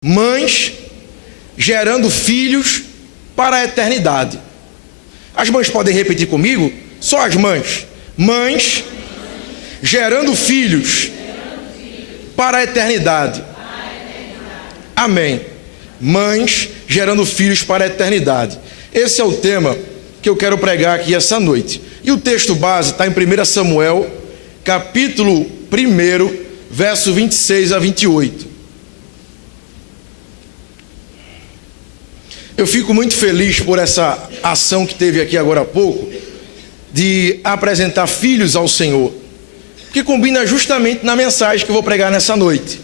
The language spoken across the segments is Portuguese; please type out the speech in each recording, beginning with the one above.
Mães gerando filhos para a eternidade. As mães podem repetir comigo? Só as mães. Mães gerando filhos para a eternidade. Amém. Mães gerando filhos para a eternidade. Esse é o tema que eu quero pregar aqui essa noite. E o texto base está em 1 Samuel, capítulo 1, verso 26 a 28. Eu fico muito feliz por essa ação que teve aqui agora há pouco, de apresentar filhos ao Senhor, que combina justamente na mensagem que eu vou pregar nessa noite.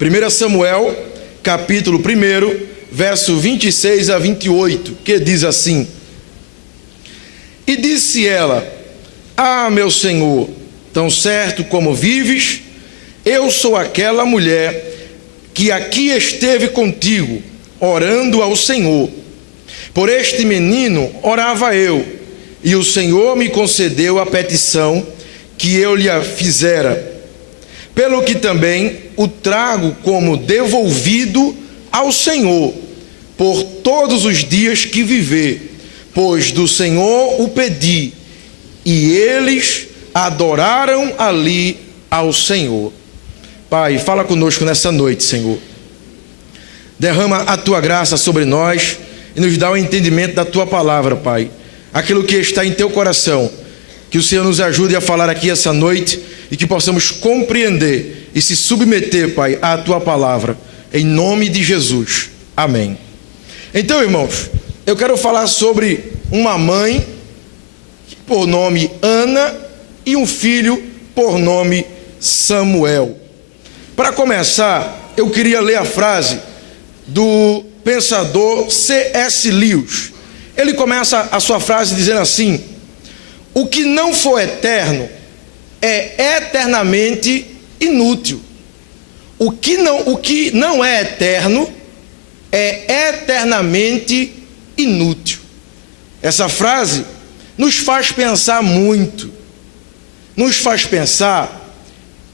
1 Samuel, capítulo 1, verso 26 a 28, que diz assim: E disse ela: Ah, meu Senhor, tão certo como vives, eu sou aquela mulher que aqui esteve contigo, orando ao Senhor. Por este menino orava eu, e o Senhor me concedeu a petição que eu lhe fizera, pelo que também o trago como devolvido ao Senhor, por todos os dias que viver, pois do Senhor o pedi, e eles adoraram ali ao Senhor. Pai, fala conosco nessa noite, Senhor. Derrama a Tua graça sobre nós e nos dá o entendimento da Tua palavra, Pai. Aquilo que está em Teu coração, que o Senhor nos ajude a falar aqui essa noite e que possamos compreender e se submeter, Pai, à Tua palavra, em nome de Jesus. Amém. Então, irmãos, eu quero falar sobre uma mãe por nome Ana e um filho por nome Samuel. Para começar, eu queria ler a frase do pensador C.S. Lewis. Ele começa a sua frase dizendo assim: o que não for eterno é eternamente inútil. O que não é eterno é eternamente inútil. Essa frase nos faz pensar muito, nos faz pensar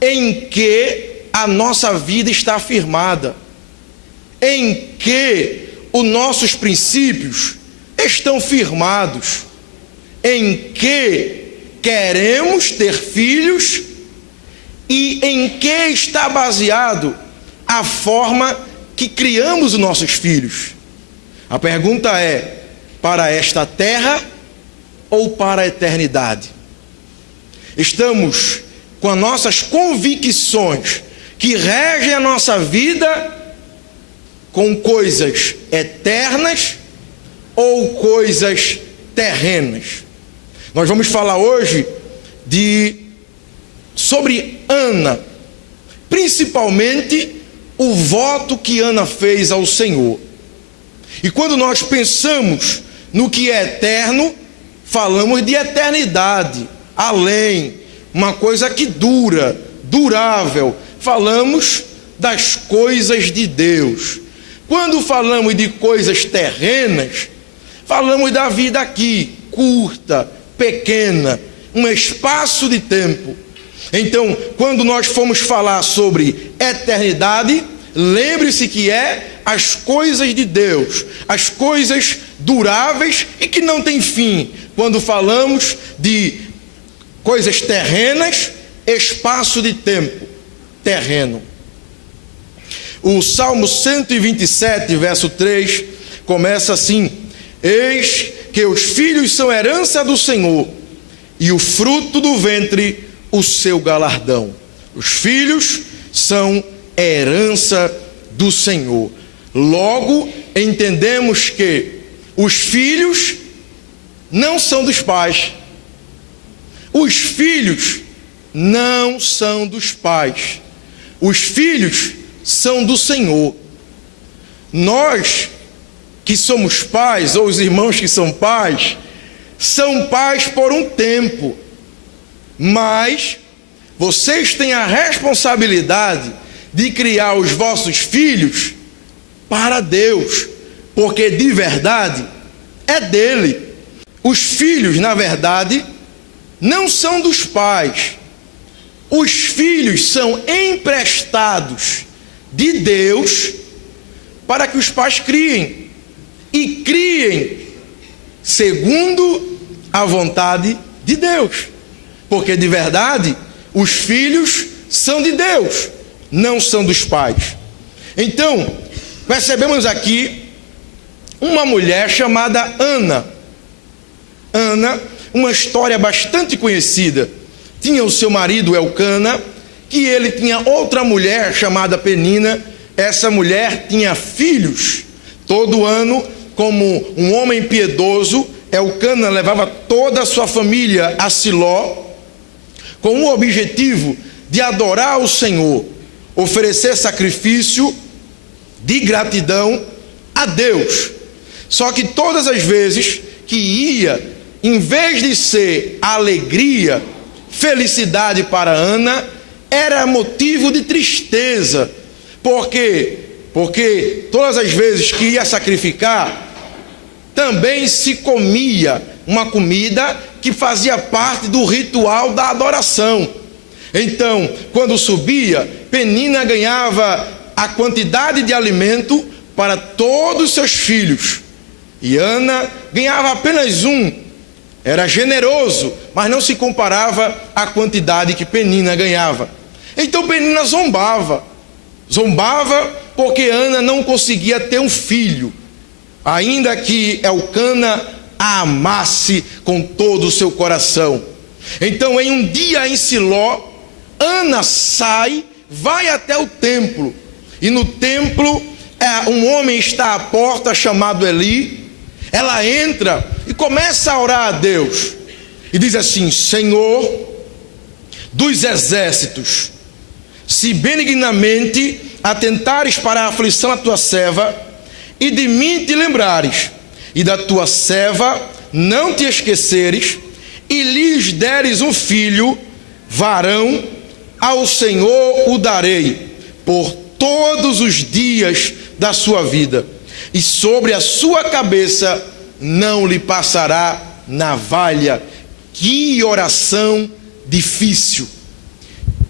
em que a nossa vida está firmada, em que os nossos princípios estão firmados, em que queremos ter filhos e em que está baseado a forma que criamos os nossos filhos. A pergunta é: para esta terra ou para a eternidade? Estamos com as nossas convicções que regem a nossa vida com coisas eternas ou coisas terrenas? Nós vamos falar hoje sobre Ana, principalmente o voto que Ana fez ao Senhor. E quando nós pensamos no que é eterno, falamos de eternidade, além, uma coisa que dura, durável. Falamos das coisas de Deus. Quando falamos de coisas terrenas, falamos da vida aqui, curta, pequena, um espaço de tempo. Então, quando nós formos falar sobre eternidade, lembre-se que é as coisas de Deus, as coisas duráveis e que não têm fim. Quando falamos de coisas terrenas, espaço de tempo terreno. O Salmo 127, verso 3, começa assim: Eis que os filhos são herança do Senhor, e o fruto do ventre o seu galardão. Os filhos são herança do Senhor. Logo, entendemos que os filhos não são dos pais. Os filhos não são dos pais. Os filhos são do Senhor. Nós que somos pais, ou os irmãos que são pais por um tempo, mas vocês têm a responsabilidade de criar os vossos filhos para Deus, porque de verdade é dele. Os filhos, na verdade, não são dos pais. Os filhos são emprestados de Deus para que os pais criem, e criem segundo a vontade de Deus, porque de verdade os filhos são de Deus, não são dos pais. Então, percebemos aqui uma mulher chamada Ana. Ana, uma história bastante conhecida. Tinha o seu marido Elcana, que ele tinha outra mulher chamada Penina. Essa mulher tinha filhos. Todo ano, como um homem piedoso, Elcana levava toda a sua família a Siló, com o objetivo de adorar o Senhor, oferecer sacrifício de gratidão a Deus. Só que todas as vezes que ia, em vez de ser alegria, felicidade para Ana, era motivo de tristeza. Por quê? Porque todas as vezes que ia sacrificar, também se comia uma comida que fazia parte do ritual da adoração. Então, quando subia, Penina ganhava a quantidade de alimento para todos os seus filhos, e Ana ganhava apenas um. Era generoso, mas não se comparava à quantidade que Penina ganhava. Então Penina zombava porque Ana não conseguia ter um filho, ainda que Elcana a amasse com todo o seu coração. Então, em um dia em Siló, Ana sai, vai até o templo, e no templo um homem está à porta chamado Eli. Ela entra e começa a orar a Deus e diz assim: Senhor dos exércitos, se benignamente atentares para a aflição da tua serva, e de mim te lembrares, e da tua serva não te esqueceres, e lhes deres um filho varão, ao Senhor o darei por todos os dias da sua vida, e sobre a sua cabeça não lhe passará navalha. Que oração difícil,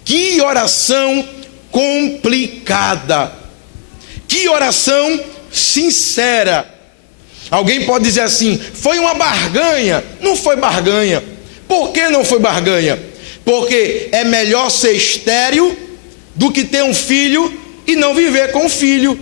que oração complicada, que oração sincera. Alguém pode dizer assim: foi uma barganha. Não foi barganha. Por que não foi barganha? Porque é melhor ser estéril do que ter um filho e não viver com o filho.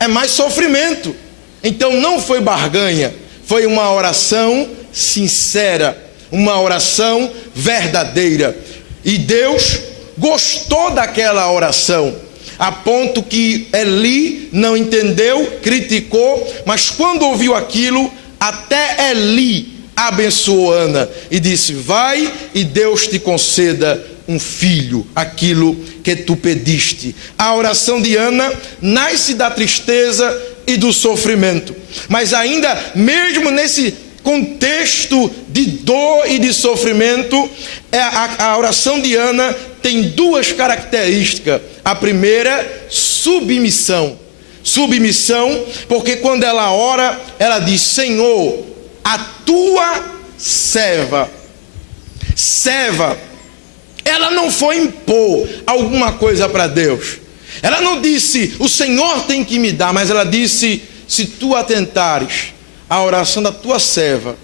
É mais sofrimento. Então não foi barganha, foi uma oração sincera, uma oração verdadeira. E Deus gostou daquela oração, a ponto que Eli não entendeu, criticou, mas quando ouviu aquilo, até Eli abençoou Ana e disse: vai e Deus te conceda um filho, aquilo que tu pediste. A oração de Ana nasce da tristeza e do sofrimento, mas ainda mesmo nesse contexto de dor e de sofrimento, a oração de Ana tem duas características. A primeira, submissão. Submissão, porque quando ela ora, ela diz: Senhor, a tua serva. Serva, ela não foi impor alguma coisa para Deus. Ela não disse: o Senhor tem que me dar, mas ela disse: se tu atentares à oração da tua serva,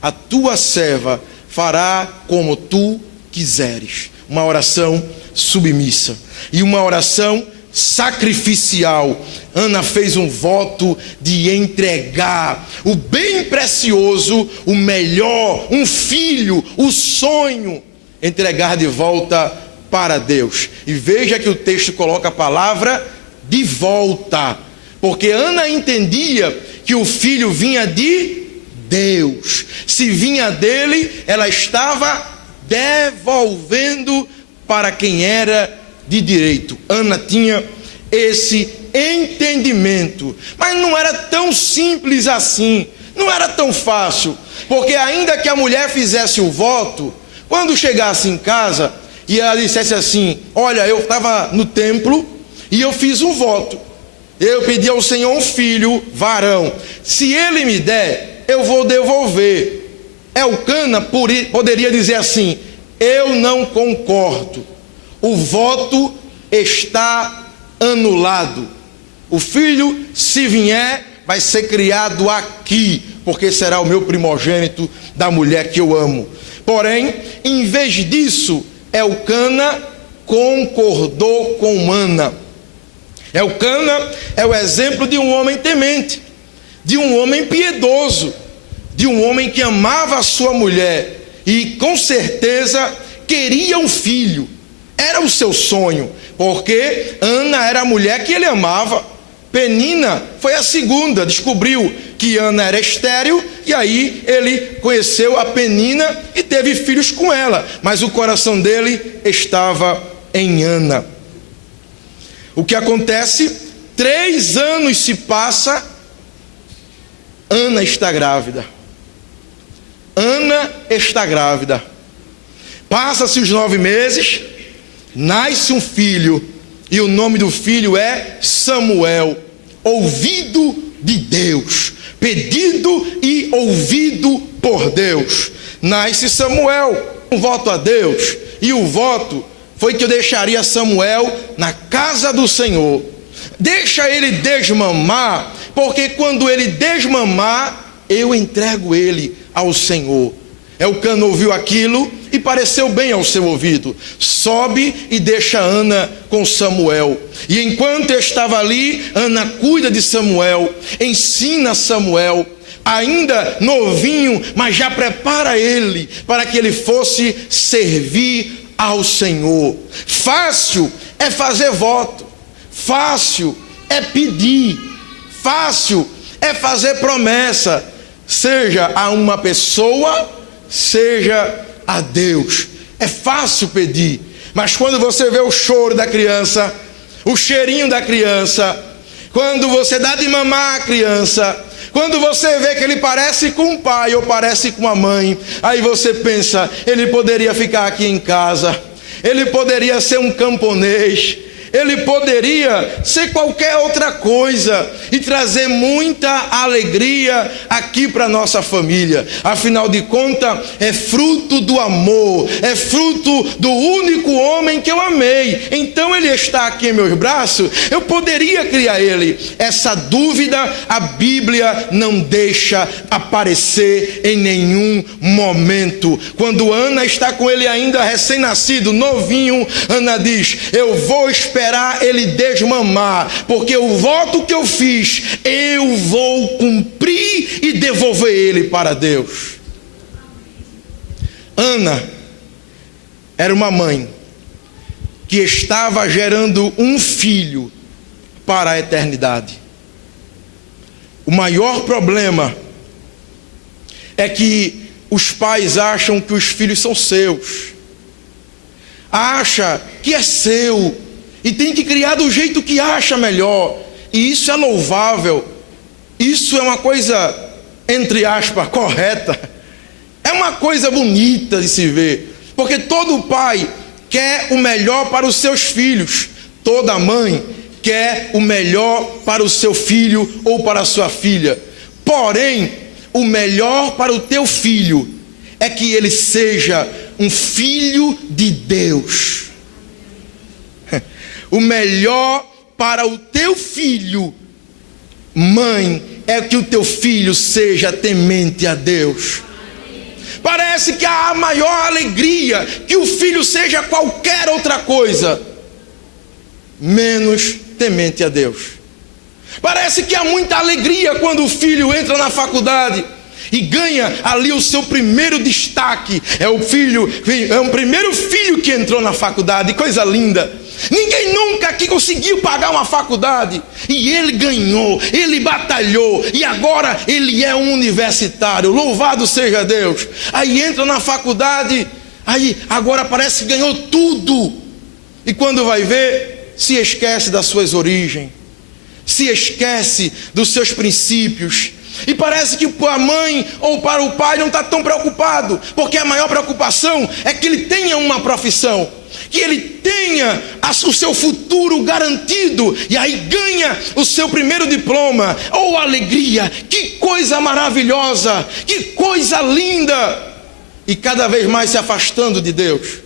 a tua serva fará como tu quiseres. Uma oração submissa e uma oração sacrificial. Ana fez um voto de entregar o bem precioso, o melhor, um filho, o sonho, entregar de volta para Deus. E veja que o texto coloca a palavra de volta, porque Ana entendia que o filho vinha de Deus. Se vinha dele, ela estava devolvendo para quem era de direito. Ana tinha esse entendimento, mas não era tão simples assim, não era tão fácil, porque ainda que a mulher fizesse o voto, quando chegasse em casa e ela dissesse assim: olha, eu estava no templo e eu fiz um voto, eu pedi ao Senhor um filho varão, se ele me der, eu vou devolver. Elcana poderia dizer assim: eu não concordo, o voto está anulado. O filho, se vier, vai ser criado aqui, porque será o meu primogênito da mulher que eu amo. Porém, em vez disso, Elcana concordou com Ana. Elcana é o exemplo de um homem temente, de um homem piedoso, de um homem que amava a sua mulher e com certeza queria um filho. Era o seu sonho, porque Ana era a mulher que ele amava. Penina foi a segunda, descobriu que Ana era estéril, e aí ele conheceu a Penina e teve filhos com ela, mas o coração dele estava em Ana. O que acontece? 3 anos se passa, Ana está grávida. Ana está grávida. Passa-se os 9 meses, nasce um filho, e o nome do filho é Samuel, ouvido de Deus, pedido e ouvido por Deus. Nasce Samuel, um voto a Deus, e o voto foi que eu deixaria Samuel na casa do Senhor. Deixa ele desmamar, porque quando ele desmamar, eu entrego ele ao Senhor. Elcana ouviu aquilo e pareceu bem ao seu ouvido. Sobe e deixa Ana com Samuel. E enquanto estava ali, Ana cuida de Samuel, ensina Samuel, ainda novinho, mas já prepara ele para que ele fosse servir ao Senhor. Fácil é fazer voto, fácil é pedir, fácil é fazer promessa, seja a uma pessoa, seja a Deus. É fácil pedir, mas quando você vê o choro da criança, o cheirinho da criança, quando você dá de mamar a criança, quando você vê que ele parece com o pai ou parece com a mãe, aí você pensa, ele poderia ficar aqui em casa, ele poderia ser um camponês, ele poderia ser qualquer outra coisa e trazer muita alegria aqui para nossa família. Afinal de contas, é fruto do amor, é fruto do único homem que eu amei. Então ele está aqui em meus braços, eu poderia criar ele. Essa dúvida a Bíblia não deixa aparecer em nenhum momento. Quando Ana está com ele ainda recém-nascido, novinho, Ana diz, eu vou esperar ele desmamar, porque o voto que eu fiz, eu vou cumprir e devolver ele para Deus. Ana era uma mãe que estava gerando um filho para a eternidade. O maior problema é que os pais acham que os filhos são seus, acha que é seu e tem que criar do jeito que acha melhor, e isso é louvável, isso é uma coisa, entre aspas, correta, é uma coisa bonita de se ver, porque todo pai quer o melhor para os seus filhos, toda mãe quer o melhor para o seu filho ou para a sua filha. Porém, o melhor para o teu filho é que ele seja um filho de Deus. O melhor para o teu filho, mãe, é que o teu filho seja temente a Deus. Parece que há a maior alegria que o filho seja qualquer outra coisa, menos temente a Deus. Parece que há muita alegria quando o filho entra na faculdade e ganha ali o seu primeiro destaque. É o primeiro filho que entrou na faculdade, coisa linda. Ninguém nunca aqui conseguiu pagar uma faculdade, e ele ganhou, ele batalhou, e agora ele é um universitário, louvado seja Deus. Aí entra na faculdade, aí agora parece que ganhou tudo, e quando vai ver, se esquece das suas origens, se esquece dos seus princípios, e parece que para a mãe ou para o pai não está tão preocupado, porque a maior preocupação é que ele tenha uma profissão, que ele tenha o seu futuro garantido, e aí ganha o seu primeiro diploma. Oh, alegria, que coisa maravilhosa, que coisa linda, e cada vez mais se afastando de Deus,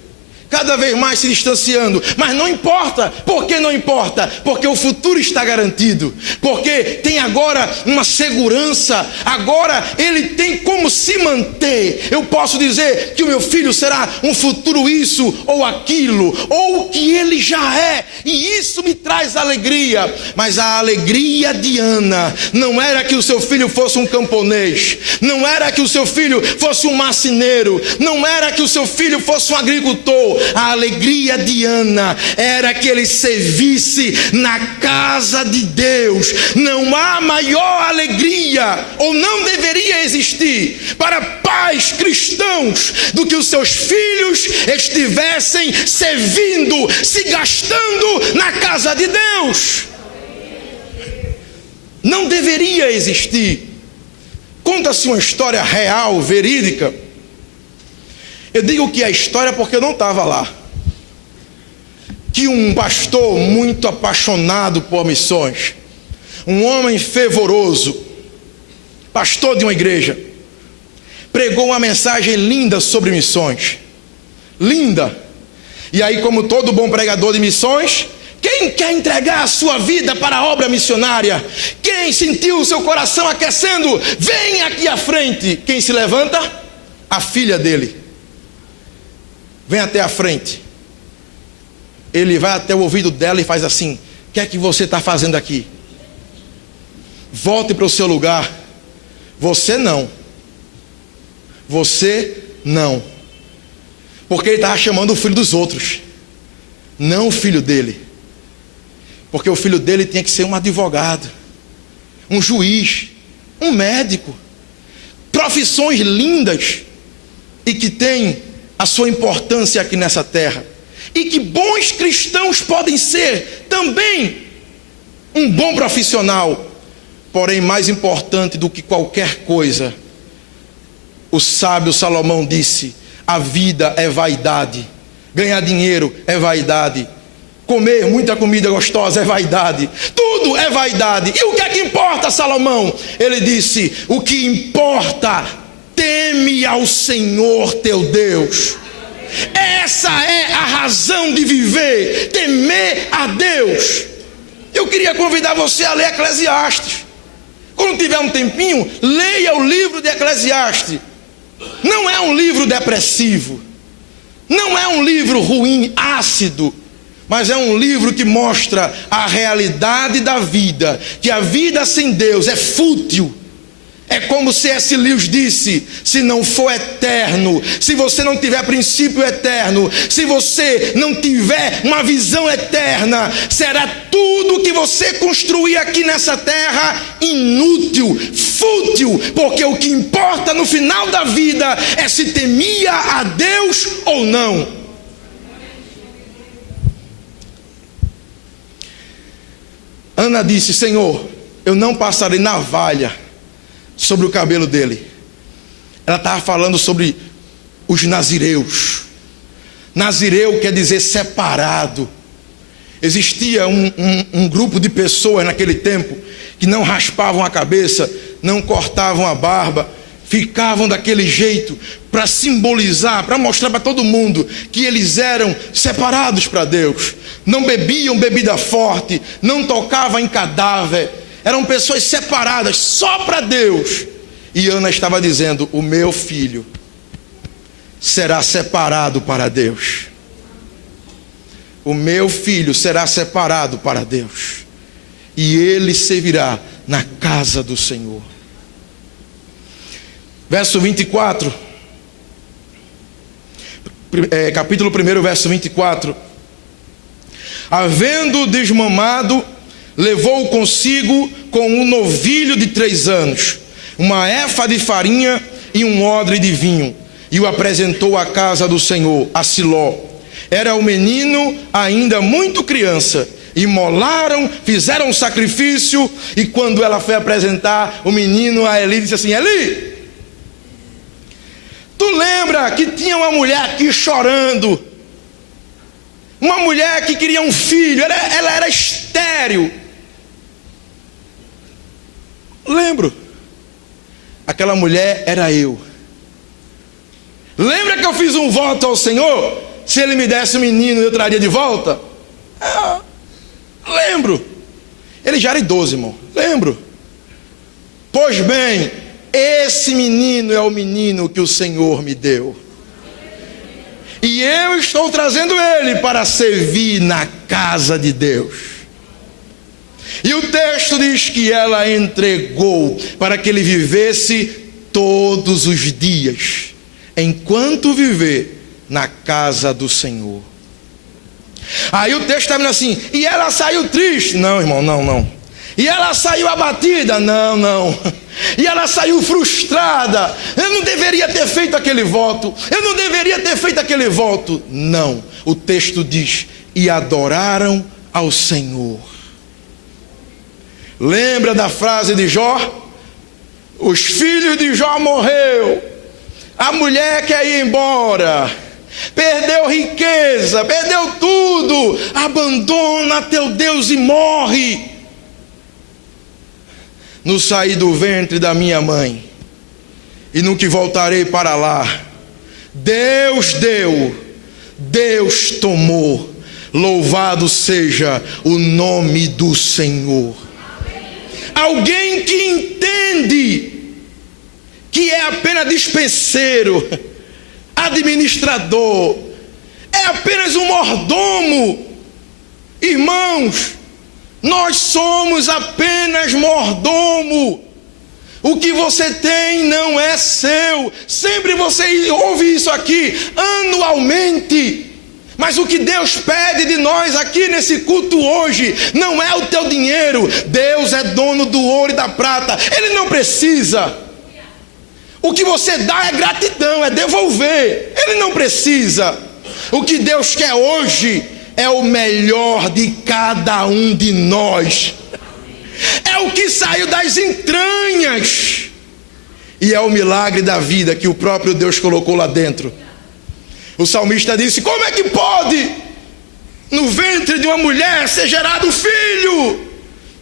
cada vez mais se distanciando, mas não importa. Por que não importa? Porque o futuro está garantido, porque tem agora uma segurança, agora ele tem como se manter. Eu posso dizer que o meu filho será um futuro isso ou aquilo, ou o que ele já é, e isso me traz alegria. Mas a alegria de Ana não era que o seu filho fosse um camponês, não era que o seu filho fosse um marceneiro, não era que o seu filho fosse um agricultor. A alegria de Ana era que ele servisse na casa de Deus. Não há maior alegria, ou não deveria existir, para pais cristãos do que os seus filhos estivessem servindo, se gastando na casa de Deus. Não deveria existir. Conta-se uma história real, verídica. Eu digo que é história porque eu não estava lá. Que um pastor muito apaixonado por missões, um homem fervoroso, pastor de uma igreja, pregou uma mensagem linda sobre missões. Linda. E aí, como todo bom pregador de missões, quem quer entregar a sua vida para a obra missionária? Quem sentiu o seu coração aquecendo? Vem aqui à frente. Quem se levanta? A filha dele. Vem até a frente. Ele vai até o ouvido dela e faz assim: o que é que você está fazendo aqui? Volte para o seu lugar. Você não. Você não. Porque ele estava chamando o filho dos outros, não o filho dele. Porque o filho dele tinha que ser um advogado, um juiz, um médico. Profissões lindas e que têm a sua importância aqui nessa terra. E que bons cristãos podem ser também um bom profissional. Porém, mais importante do que qualquer coisa, o sábio Salomão disse: a vida é vaidade, ganhar dinheiro é vaidade, comer muita comida gostosa é vaidade, tudo é vaidade. E o que é que importa, Salomão? Ele disse: o que importa, teme ao Senhor teu Deus. Essa é a razão de viver, temer a Deus. Eu queria convidar você a ler Eclesiastes. Quando tiver um tempinho, leia o livro de Eclesiastes. Não é um livro depressivo, não é um livro ruim, ácido, mas é um livro que mostra a realidade da vida, que a vida sem Deus é fútil. É como C.S. Lewis disse: se não for eterno, se você não tiver princípio eterno, se você não tiver uma visão eterna, será tudo que você construir aqui nessa terra inútil, fútil, porque o que importa no final da vida é se temia a Deus ou não. Ana disse: Senhor, eu não passarei navalha sobre o cabelo dele. Ela estava falando sobre os nazireus. Nazireu quer dizer separado. Existia um grupo de pessoas naquele tempo que não raspavam a cabeça, não cortavam a barba, ficavam daquele jeito para simbolizar, para mostrar para todo mundo que eles eram separados para Deus. Não bebiam bebida forte, não tocavam em cadáver. Eram pessoas separadas só para Deus. E Ana estava dizendo: o meu filho será separado para Deus. O meu filho será separado para Deus. E ele servirá na casa do Senhor. Verso 24. Capítulo 1, verso 24. Havendo desmamado, levou consigo com um novilho de 3 anos, uma éfa de farinha e um odre de vinho, e o apresentou à casa do Senhor, a Siló. Era o menino ainda muito criança. Imolaram, fizeram um sacrifício, e quando ela foi apresentar o menino a Eli, disse assim: Eli, tu lembra que tinha uma mulher aqui chorando, uma mulher que queria um filho, ela era estéril. Lembro. Aquela mulher era eu. Lembra que eu fiz um voto ao Senhor? se ele me desse um menino eu traria de volta? Lembro. Ele já era idoso, irmão. Lembro. Pois bem, esse menino é o menino que o Senhor me deu. E eu estou trazendo ele para servir na casa de Deus. E o texto diz que ela entregou para que ele vivesse todos os dias, enquanto viver na casa do Senhor. Aí o texto termina assim: e ela saiu triste? Não, irmão, não. E ela saiu abatida? Não. E ela saiu frustrada? Eu não deveria ter feito aquele voto. Não. O texto diz: e adoraram ao Senhor. Lembra da frase de Jó? Os filhos de Jó morreu. A mulher quer ir embora. Perdeu riqueza, perdeu tudo. Abandona teu Deus e morre. No saí do ventre da minha mãe, e no que voltarei para lá. Deus deu, Deus tomou. Louvado seja o nome do Senhor. Alguém que entende que é apenas dispenseiro, administrador, é apenas um mordomo. Irmãos, nós somos apenas mordomo. O que você tem não é seu. Sempre você ouve isso aqui, anualmente. Mas o que Deus pede de nós aqui nesse culto hoje não é o teu dinheiro. Deus é dono do ouro e da prata. Ele não precisa. O que você dá é gratidão, é devolver. Ele não precisa. O que Deus quer hoje é o melhor de cada um de nós. É o que saiu das entranhas. E é o milagre da vida que o próprio Deus colocou lá dentro. O salmista disse: como é que pode no ventre de uma mulher ser gerado filho?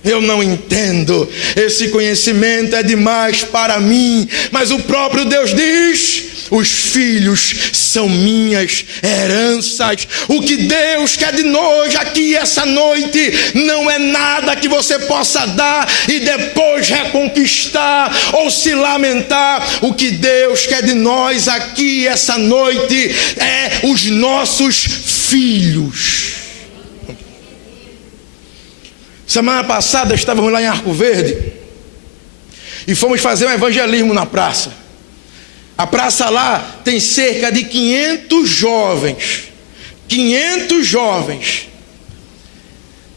Eu não entendo, esse conhecimento é demais para mim. Mas o próprio Deus diz: os filhos são minhas heranças. O que Deus quer de nós aqui essa noite não é nada que você possa dar e depois reconquistar ou se lamentar. O que Deus quer de nós aqui essa noite é os nossos filhos. Semana passada estávamos lá em Arco Verde e fomos fazer um evangelismo na praça. A praça lá tem cerca de 500 jovens. 500 jovens.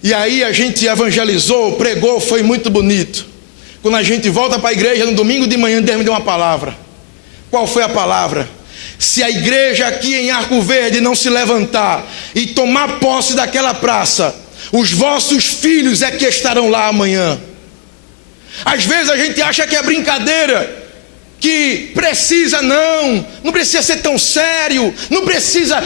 E aí a gente evangelizou, pregou, foi muito bonito. Quando a gente volta para a igreja no domingo de manhã, Deus me deu uma palavra. Qual foi a palavra? Se a igreja aqui em Arco Verde não se levantar e tomar posse daquela praça, os vossos filhos é que estarão lá amanhã. Às vezes a gente acha que é brincadeira, que precisa, não precisa ser tão sério, não precisa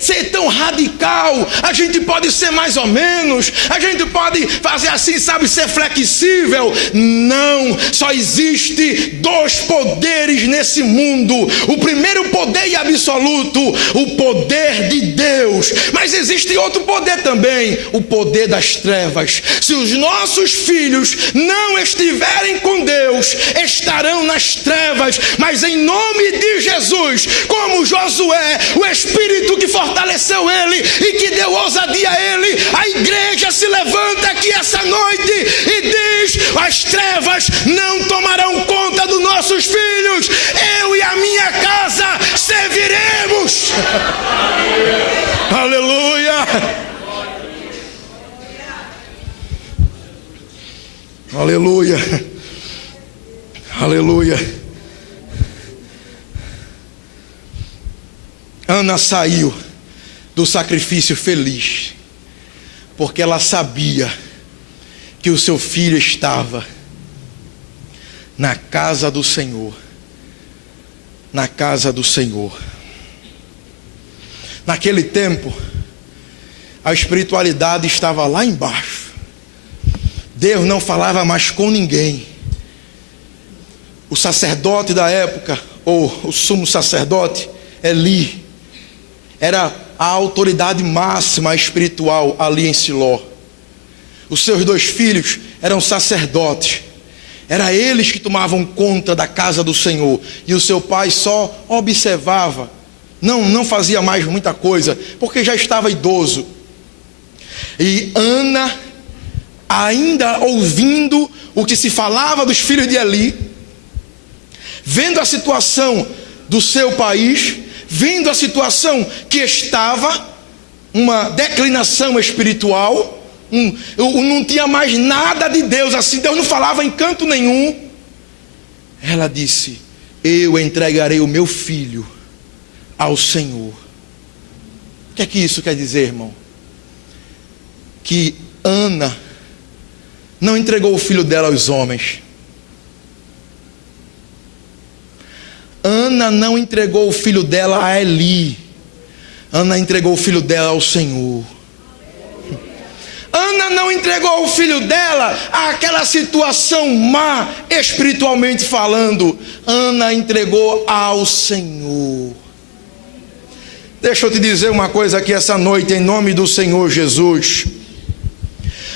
ser tão radical. A gente pode ser mais ou menos, a gente pode fazer assim, sabe, ser flexível. Não, só existe dois poderes nesse mundo. O primeiro poder e absoluto, o poder de Deus. Mas existe outro poder também, o poder das trevas. Se os nossos filhos não estiverem com Deus, estarão nas trevas. Mas em nome de Jesus, como Josué, o Espírito que fortaleceu ele e que deu ousadia a ele, a igreja se levanta aqui essa noite e diz: as trevas não tomarão conta dos nossos filhos, eu e a minha casa serviremos. Aleluia. Aleluia. Aleluia. Ana saiu do sacrifício feliz, porque ela sabia que o seu filho estava na casa do Senhor. Na casa do Senhor. Naquele tempo, a espiritualidade estava lá embaixo. Deus não falava mais com ninguém. O sacerdote da época, ou o sumo sacerdote, Eli, era a autoridade máxima espiritual ali em Siló. Os seus 2 filhos eram sacerdotes. Era eles que tomavam conta da casa do Senhor. E o seu pai só observava. Não fazia mais muita coisa, porque já estava idoso. E Ana, ainda ouvindo o que se falava dos filhos de Eli, vendo a situação do seu país, vendo a situação que estava, uma declinação espiritual, não tinha mais nada de Deus, assim, Deus não falava em canto nenhum. Ela disse: eu entregarei o meu filho ao Senhor. O que é que isso quer dizer, irmão? Que Ana não entregou o filho dela aos homens. Ana não entregou o filho dela a Eli. Ana entregou o filho dela ao Senhor. Ana não entregou o filho dela àquela situação má, espiritualmente falando. Ana entregou ao Senhor. Deixa eu te dizer uma coisa aqui essa noite, em nome do Senhor Jesus.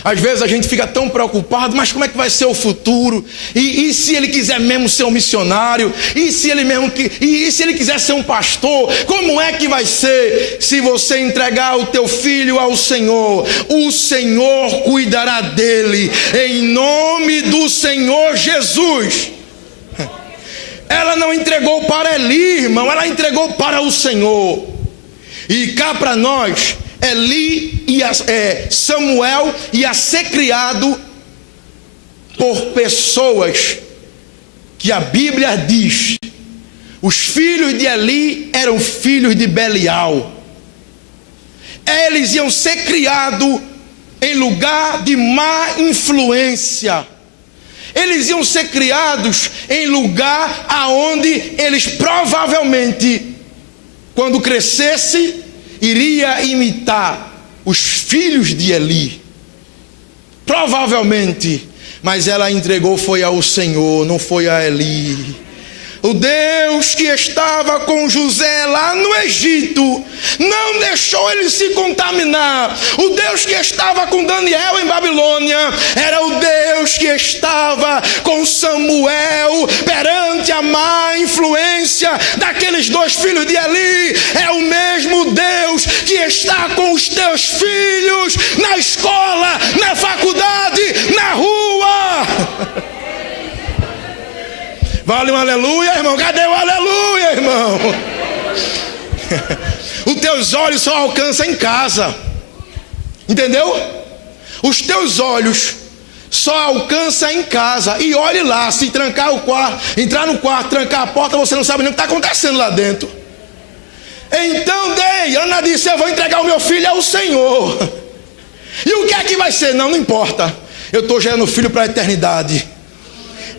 Às vezes a gente fica tão preocupado, mas como é que vai ser o futuro? E se ele quiser mesmo ser um missionário? E se ele quiser ser um pastor? Como é que vai ser? Se você entregar o teu filho ao Senhor, o Senhor cuidará dele, em nome do Senhor Jesus. Ela não entregou para Eli, irmão, ela entregou para o Senhor. E cá para nós, Eli Samuel ia ser criado por pessoas que a Bíblia diz: os filhos de Eli eram filhos de Belial. Eles iam ser criados em lugar de má influência. Eles iam ser criados em lugar aonde eles provavelmente, quando crescesse, iria imitar os filhos de Eli. Provavelmente. Mas ela entregou foi ao Senhor, não foi a Eli. O Deus que estava com José lá no Egito não deixou ele se contaminar. O Deus que estava com Daniel em Babilônia era o Deus que estava com Samuel perante a má influência daqueles 2 filhos de Eli. É o mesmo Deus que está com os teus filhos na escola, na faculdade, na rua. Vale um aleluia, irmão? Cadê o aleluia, irmão? Os teus olhos só alcançam em casa. Entendeu? Os teus olhos só alcançam em casa. E olhe lá, se trancar o quarto, entrar no quarto, trancar a porta, você não sabe nem o que está acontecendo lá dentro. Então Ana disse: eu vou entregar o meu filho ao Senhor. E o que é que vai ser? Não importa. Eu estou gerando filho para a eternidade.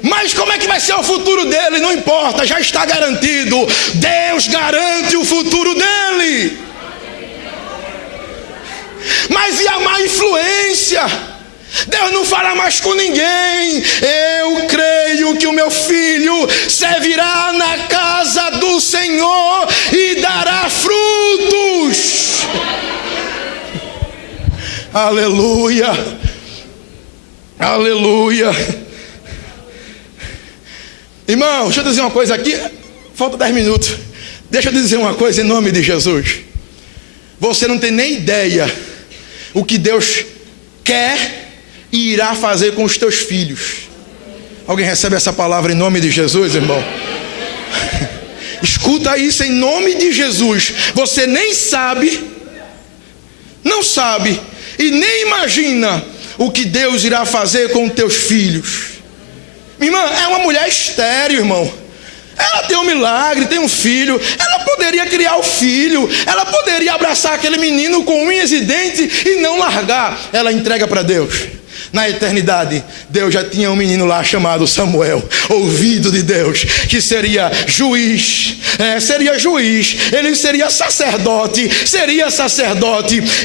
Mas como é que vai ser o futuro dele? Não importa, já está garantido. Deus garante o futuro dele. Mas e a má influência? Deus não fala mais com ninguém. Eu creio que o meu filho servirá na casa do Senhor e dará frutos. Aleluia. Aleluia. Irmão, deixa eu dizer uma coisa aqui. Falta 10 minutos. Deixa eu dizer uma coisa em nome de Jesus. Você não tem nem ideia o que Deus quer e irá fazer com os teus filhos. Alguém recebe essa palavra em nome de Jesus, irmão? Escuta isso em nome de Jesus. Você nem sabe, não sabe e nem imagina o que Deus irá fazer com os teus filhos. Minha irmã é uma mulher estéril, irmão. Ela tem um milagre, tem um filho. Ela poderia criar o filho. Ela poderia abraçar aquele menino com unhas e dentes e não largar. Ela entrega para Deus. Na eternidade, Deus já tinha um menino lá chamado Samuel, ouvido de Deus, que seria juiz, ele seria sacerdote,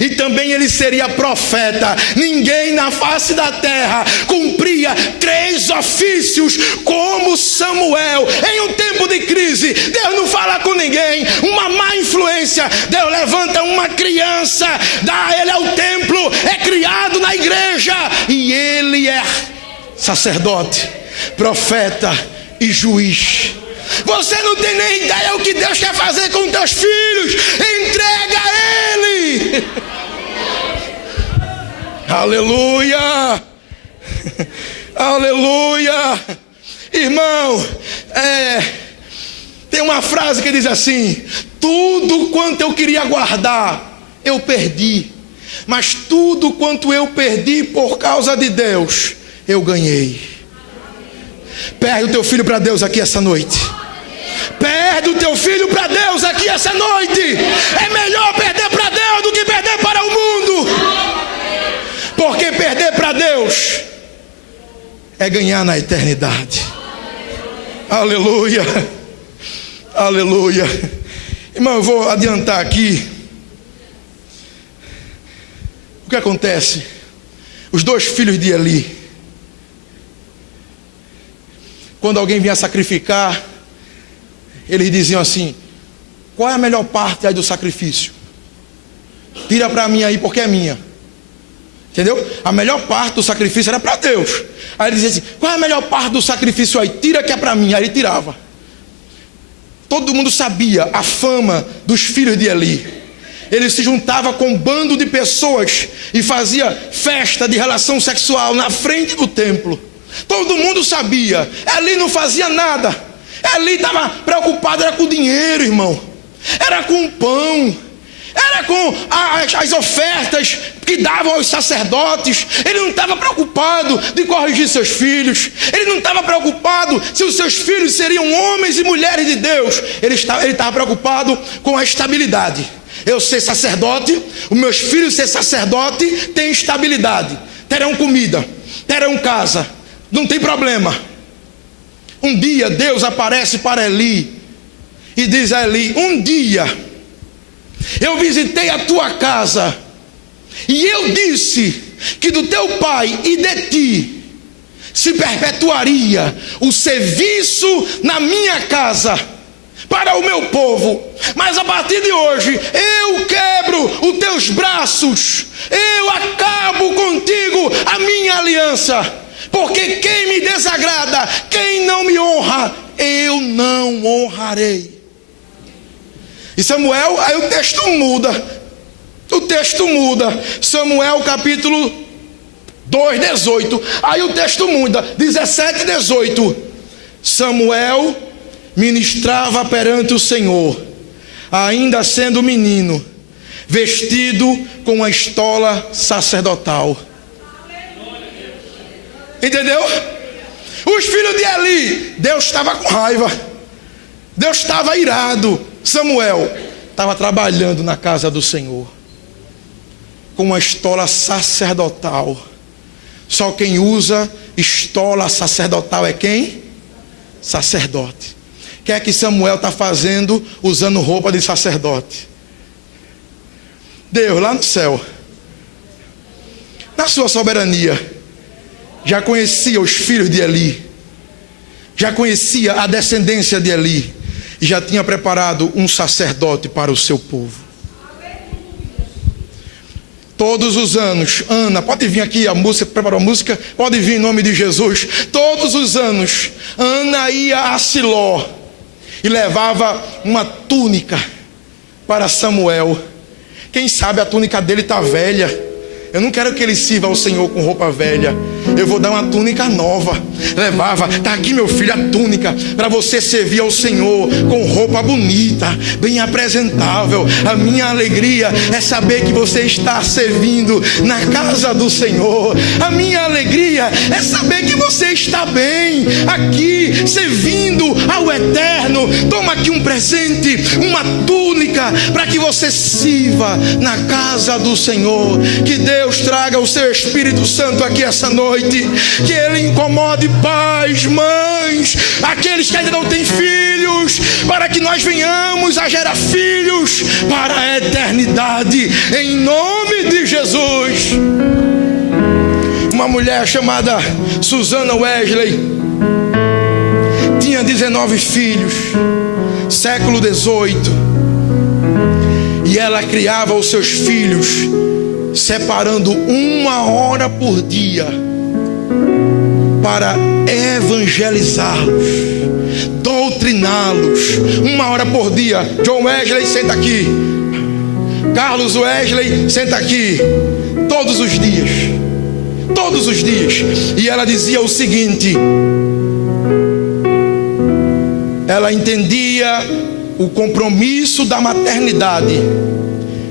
e também ele seria profeta. Ninguém na face da terra cumpria 3 ofícios como Samuel. Em um tempo de crise, Deus não fala com ninguém, uma má influência, Deus levanta uma criança, dá ele ao templo, é criado na igreja, e ele é sacerdote, profeta e juiz. Você não tem nem ideia o que Deus quer fazer com teus filhos. Entrega a Ele. Aleluia. Aleluia. Irmão, tem uma frase que diz assim: tudo quanto eu queria guardar, eu perdi. Mas tudo quanto eu perdi por causa de Deus, eu ganhei. Perde o teu filho para Deus aqui essa noite. Perde o teu filho para Deus aqui essa noite. É melhor perder para Deus do que perder para o mundo. Porque perder para Deus é ganhar na eternidade. Aleluia. Aleluia. Irmão, eu vou adiantar aqui. O que acontece? Os dois filhos de Eli, quando alguém vinha sacrificar, eles diziam assim: qual é a melhor parte aí do sacrifício? Tira para mim aí, porque é minha. Entendeu? A melhor parte do sacrifício era para Deus. Aí ele dizia assim: qual é a melhor parte do sacrifício aí? Tira que é para mim. Aí ele tirava. Todo mundo sabia a fama dos filhos de Eli. Ele se juntava com um bando de pessoas e fazia festa de relação sexual na frente do templo. Todo mundo sabia. Eli não fazia nada. Eli estava preocupado, era com o dinheiro, irmão. Era com o pão. Era com as ofertas que davam aos sacerdotes. Ele não estava preocupado de corrigir seus filhos. Ele não estava preocupado se os seus filhos seriam homens e mulheres de Deus. Ele estava preocupado com a estabilidade. Eu ser sacerdote, os meus filhos ser sacerdote, tem estabilidade. Terão comida, terão casa. Não tem problema. Um dia Deus aparece para Eli e diz a Eli: um dia eu visitei a tua casa e eu disse que do teu pai e de ti se perpetuaria o serviço na minha casa para o meu povo. Mas a partir de hoje eu quebro os teus braços, eu acabo contigo a minha aliança. Porque quem me desagrada, quem não me honra, eu não honrarei. E Samuel, aí o texto muda. O texto muda. Samuel capítulo 2, 18. Aí o texto muda, 17 e 18. Samuel ministrava perante o Senhor, ainda sendo menino, vestido com a estola sacerdotal. Entendeu? Os filhos de Eli, Deus estava com raiva, Deus estava irado. Samuel estava trabalhando na casa do Senhor com uma estola sacerdotal. Só quem usa estola sacerdotal é quem? Sacerdote. O que é que Samuel está fazendo usando roupa de sacerdote? Deus lá no céu, na sua soberania, já conhecia os filhos de Eli, já conhecia a descendência de Eli, e já tinha preparado um sacerdote para o seu povo. Todos os anos, Ana, pode vir aqui, a música, preparou a música, pode vir em nome de Jesus. Todos os anos, Ana ia a Siló e levava uma túnica para Samuel. Quem sabe a túnica dele está velha. Eu não quero que ele sirva ao Senhor com roupa velha. Eu vou dar uma túnica nova. Levava, está aqui meu filho, a túnica, para você servir ao Senhor com roupa bonita, bem apresentável. A minha alegria é saber que você está servindo na casa do Senhor. A minha alegria é saber que você está bem aqui, servindo ao Eterno. Toma aqui um presente, uma túnica, para que você sirva na casa do Senhor. Que Deus traga o seu Espírito Santo aqui essa noite, que Ele incomode pais, mães, aqueles que ainda não têm filhos, para que nós venhamos a gerar filhos para a eternidade, em nome de Jesus. uma mulher chamada Susana Wesley. Tinha 19 filhos, século XVIII. E ela criava os seus filhos, separando 1 hora por dia para evangelizá-los, doutriná-los. 1 hora por dia. John Wesley, senta aqui. Carlos Wesley, senta aqui. Todos os dias. Todos os dias. E ela dizia o seguinte: ela entendia o compromisso da maternidade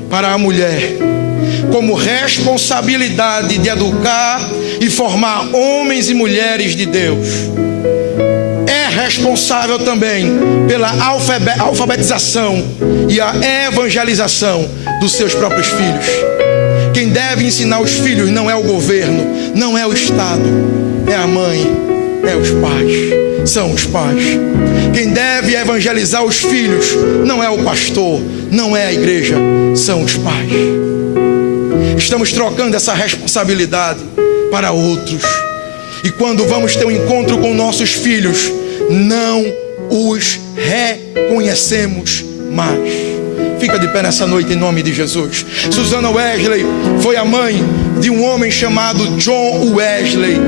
para a mulher como responsabilidade de educar e formar homens e mulheres de Deus. É responsável também pela alfabetização e a evangelização dos seus próprios filhos. Quem deve ensinar os filhos não é o governo, não é o Estado, é a mãe, é os pais, são os pais. Quem deve evangelizar os filhos não é o pastor, não é a igreja, são os pais. Estamos trocando essa responsabilidade para outros. E quando vamos ter um encontro com nossos filhos, não os reconhecemos mais. Fica de pé nessa noite em nome de Jesus. Susana Wesley foi a mãe de um homem chamado John Wesley.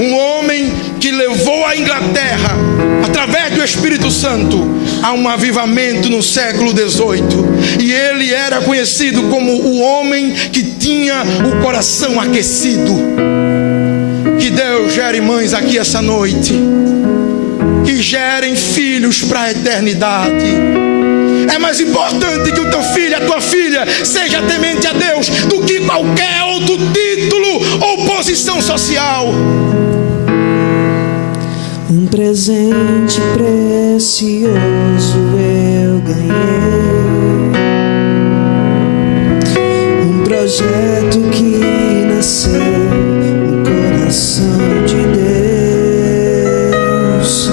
Um homem que levou a Inglaterra, através do Espírito Santo, a um avivamento no século XVIII. E ele era conhecido como o homem que tinha o coração aquecido. Que Deus gere mães aqui essa noite, que gerem filhos para a eternidade. É mais importante que o teu filho, a tua filha, seja temente a Deus do que qualquer outro título ou posição social. Um presente precioso eu ganhei, um projeto que nasceu no coração de Deus.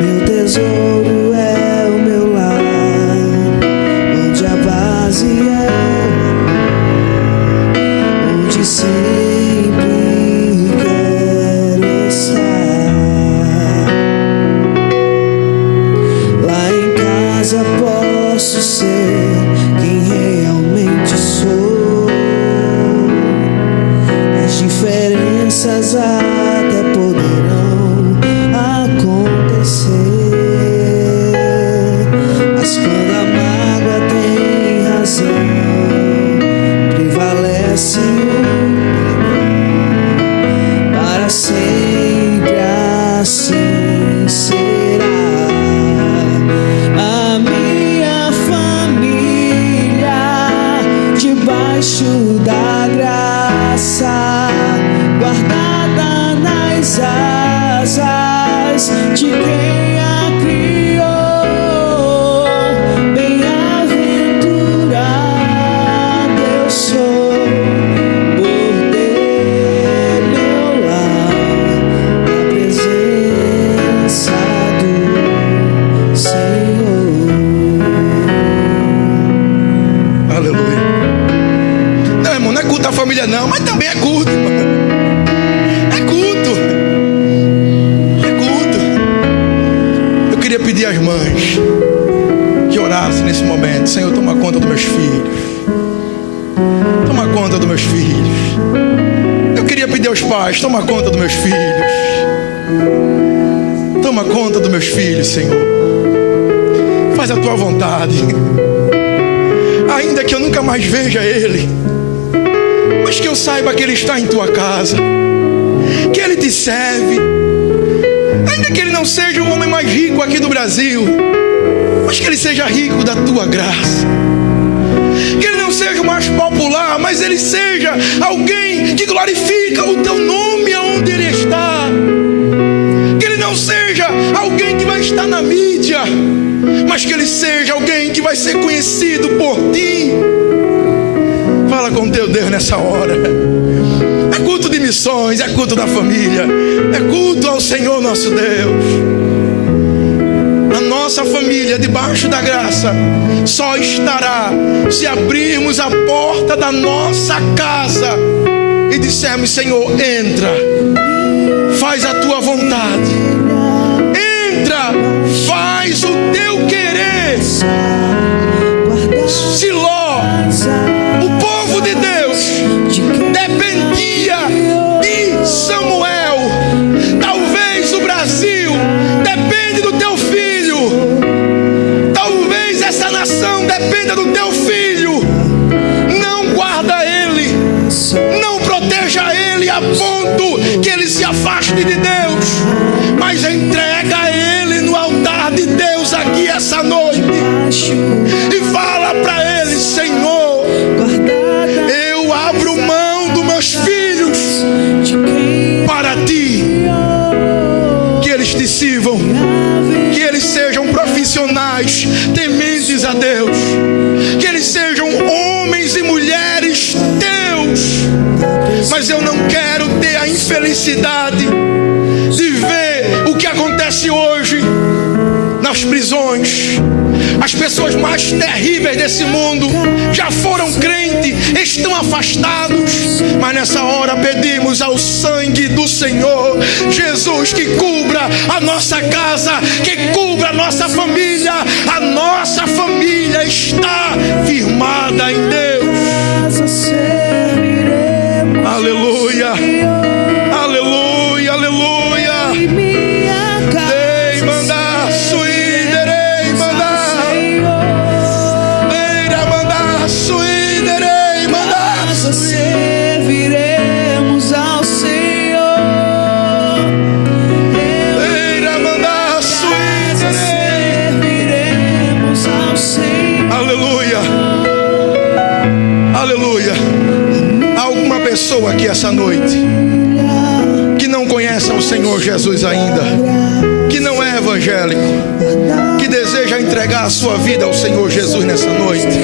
Meu tesouro é o meu lar, onde a base é onde sempre quero estar. Lá em casa posso ser quem realmente sou. As diferenças até poderão acontecer, mas quando a mágoa tem razão, prevalece o perdão. Para sempre assim será. A minha família debaixo da graça, guardada nas asas de quem a criou. Bem-aventurado eu sou por ter meu lar na presença do Senhor. Aleluia. Não, irmão, não é culto da família não, mas também é culto, irmão. É culto. É culto. Eu queria pedir às mães que orassem nesse momento. Senhor, toma conta dos meus filhos. Toma conta dos meus filhos. Eu queria pedir aos pais, toma conta dos meus filhos. Toma conta dos meus filhos, Senhor. Faz a tua vontade. Ainda que eu nunca mais veja ele, mas que eu saiba que ele está em tua casa, que ele te serve. Ainda que ele não seja o homem mais rico aqui do Brasil, mas que ele seja rico da tua graça. Que ele não seja o mais popular, mas ele seja alguém que glorifica o teu nome aonde ele está. Que ele não seja alguém que vai estar na mídia, mas que ele seja alguém que vai ser conhecido por ti. Fala com teu Deus nessa hora. É culto de missões, é culto da família, é culto ao Senhor nosso Deus. A nossa família debaixo da graça só estará se abrirmos a porta da nossa casa e dissermos: Senhor, entra, faz a tua vontade, entra, faz o teu querer. Siló, o povo de Deus dependia de Samuel. Talvez o Brasil depende do teu filho. Talvez essa nação dependa do teu filho. Não guarda ele, não proteja ele a ponto que ele se afaste de Deus, mas entrega ele no altar de Deus aqui essa noite e fala para ele: Senhor, eu abro mão dos meus filhos para ti, que eles te sirvam, que eles sejam profissionais tementes a Deus, que eles sejam homens e mulheres teus. Mas eu não quero ter a infelicidade de ver o que acontece hoje nas prisões. As pessoas mais terríveis desse mundo já foram crentes, estão afastados, mas nessa hora pedimos ao sangue do Senhor Jesus que cubra a nossa casa, que cubra a nossa família. A nossa família está firmada em Deus. Aleluia, aleluia, aleluia. Dei mandar, suíderei mandar, leira mandar, suíderei mandar. Serviremos ao Senhor. Leira mandar, suíderei. Serviremos ao Senhor. Aleluia, aleluia. Há alguma pessoa aqui essa noite que não conhece o Senhor Jesus ainda, que não é evangélico, que deseja entregar a sua vida ao Senhor Jesus nessa noite?